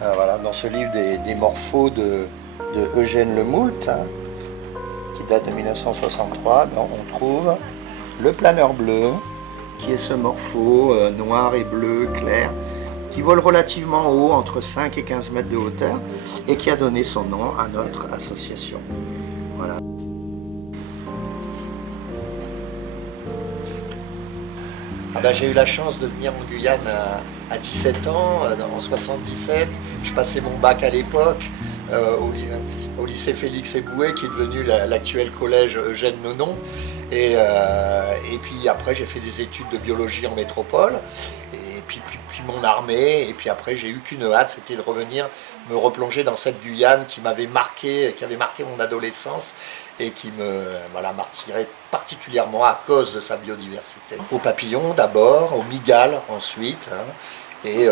Voilà, dans ce livre des morphos de Eugène Lemoult, hein, qui date de 1963, ben, on trouve le planeur bleu, qui est ce morpho noir et bleu clair, qui vole relativement haut, entre 5 et 15 mètres de hauteur, et qui a donné son nom à notre association. Voilà. Ah ben, j'ai eu la chance de venir en Guyane à 17 ans, en 77. Je passais mon bac à l'époque au lycée Félix Éboué, qui est devenu l'actuel collège Eugène Nonon. Et puis après, j'ai fait des études de biologie en métropole. Et puis mon armée. Et puis après, j'ai eu qu'une hâte, c'était de revenir me replonger dans cette Guyane qui m'avait marqué, qui avait marqué mon adolescence et qui m'attirait particulièrement à cause de sa biodiversité. Aux papillons d'abord, aux mygales ensuite, hein, et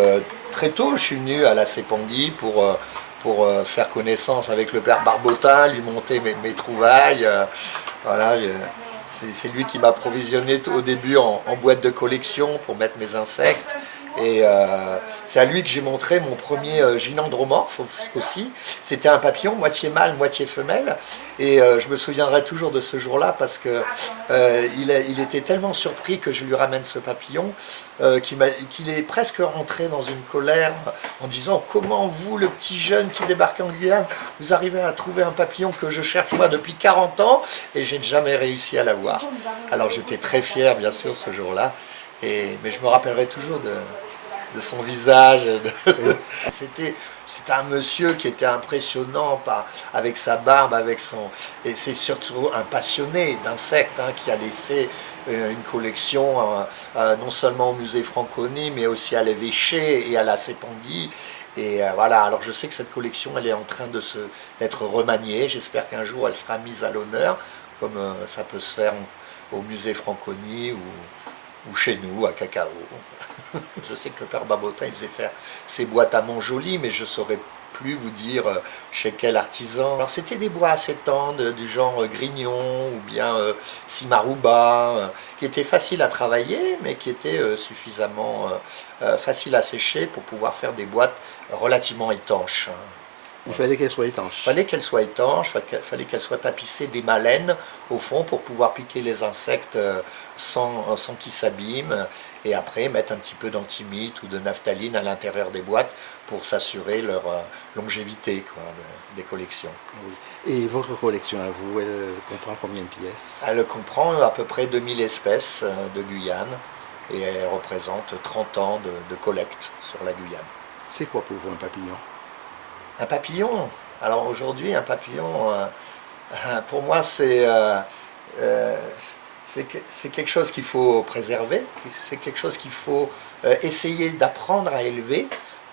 très tôt je suis venu à la Sépangui pour faire connaissance avec le père Barbotin, lui monter mes trouvailles. Voilà, c'est lui qui m'a provisionné au début en boîte de collection pour mettre mes insectes. Et c'est à lui que j'ai montré mon premier gynandromorphe aussi. C'était un papillon, moitié mâle, moitié femelle. Et je me souviendrai toujours de ce jour-là parce que il était tellement surpris que je lui ramène ce papillon qu'il est presque rentré dans une colère en disant « Comment vous, le petit jeune qui débarque en Guyane, vous arrivez à trouver un papillon que je cherche moi depuis 40 ans et j'ai jamais réussi à l'avoir ?» Alors j'étais très fier bien sûr ce jour-là, mais je me rappellerai toujours de son visage. C'était un monsieur qui était impressionnant avec sa barbe, et c'est surtout un passionné d'insectes qui a laissé une collection non seulement au musée Franconi, mais aussi à l'évêché et à la Sépangui. Et voilà, alors je sais que cette collection, elle est en train d'être remaniée. J'espère qu'un jour, elle sera mise à l'honneur, comme ça peut se faire au musée Franconi ou chez nous, à Cacao. Je sais que le père Barbotin, il faisait faire ses boîtes à Montjoly, mais je ne saurais plus vous dire chez quel artisan. Alors c'était des bois assez tendres, du genre Grignon ou bien Simarouba, qui étaient faciles à travailler, mais qui étaient suffisamment faciles à sécher pour pouvoir faire des boîtes relativement étanches. Il fallait qu'elle soit étanche. Il fallait qu'elle soit étanche, il fallait qu'elle soit tapissée d'émalène au fond pour pouvoir piquer les insectes sans qu'ils s'abîment, et après mettre un petit peu d'antimite ou de naphtaline à l'intérieur des boîtes pour s'assurer leur longévité des collections. Oui. Et votre collection à vous, elle comprend combien de pièces? Elle comprend à peu près 2000 espèces de Guyane et elle représente 30 ans de collecte sur la Guyane. C'est quoi pour vous un papillon? Un papillon. Alors aujourd'hui, un papillon, pour moi, c'est quelque chose qu'il faut préserver, c'est quelque chose qu'il faut essayer d'apprendre à élever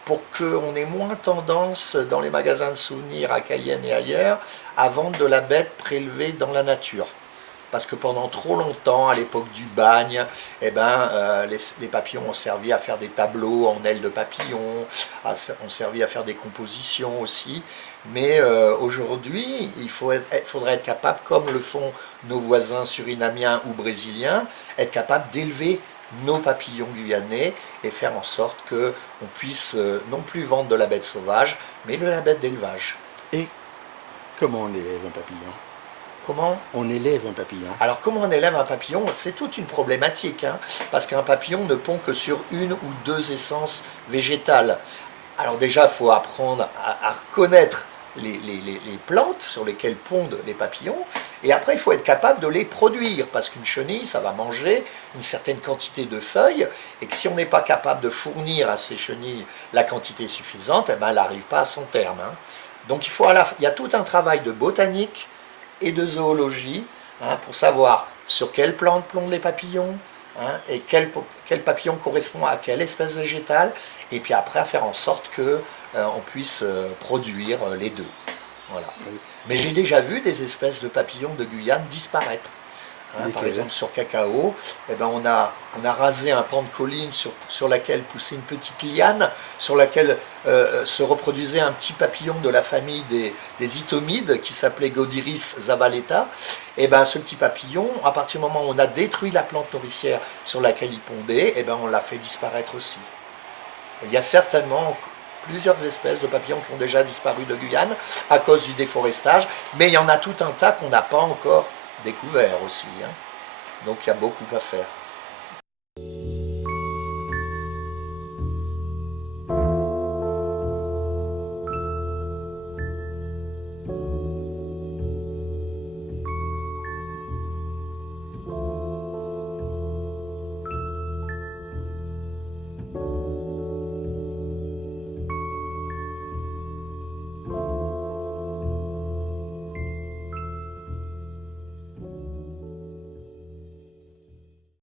pour qu'on ait moins tendance dans les magasins de souvenirs à Cayenne et ailleurs à vendre de la bête prélevée dans la nature. Parce que pendant trop longtemps, à l'époque du bagne, les papillons ont servi à faire des tableaux en ailes de papillons, ont servi à faire des compositions aussi. Mais aujourd'hui, faudrait être capable, comme le font nos voisins surinamiens ou brésiliens, être capable d'élever nos papillons guyanais et faire en sorte qu'on puisse non plus vendre de la bête sauvage, mais de la bête d'élevage. Et comment on élève un papillon? Comment on élève un papillon? Alors comment on élève un papillon? C'est toute une problématique, parce qu'un papillon ne pond que sur une ou deux essences végétales. Alors déjà, il faut apprendre à reconnaître les plantes sur lesquelles pondent les papillons, et après il faut être capable de les produire, parce qu'une chenille, ça va manger une certaine quantité de feuilles, et que si on n'est pas capable de fournir à ces chenilles la quantité suffisante, elle n'arrive pas à son terme. Donc il y a tout un travail de botanique et de zoologie pour savoir sur quelle plante pondent les papillons, et quel papillon correspond à quelle espèce végétale, et puis après à faire en sorte qu'on puisse produire les deux. Voilà. Oui. Mais j'ai déjà vu des espèces de papillons de Guyane disparaître. Par exemple sur Cacao, on a rasé un pan de colline sur laquelle poussait une petite liane, sur laquelle se reproduisait un petit papillon de la famille des itomides qui s'appelait Godiris zavaleta. Et ce petit papillon, à partir du moment où on a détruit la plante nourricière sur laquelle il pondait, on l'a fait disparaître aussi. Il y a certainement plusieurs espèces de papillons qui ont déjà disparu de Guyane à cause du déforestage, mais il y en a tout un tas qu'on n'a pas encore découvert aussi, hein. Donc il y a beaucoup à faire.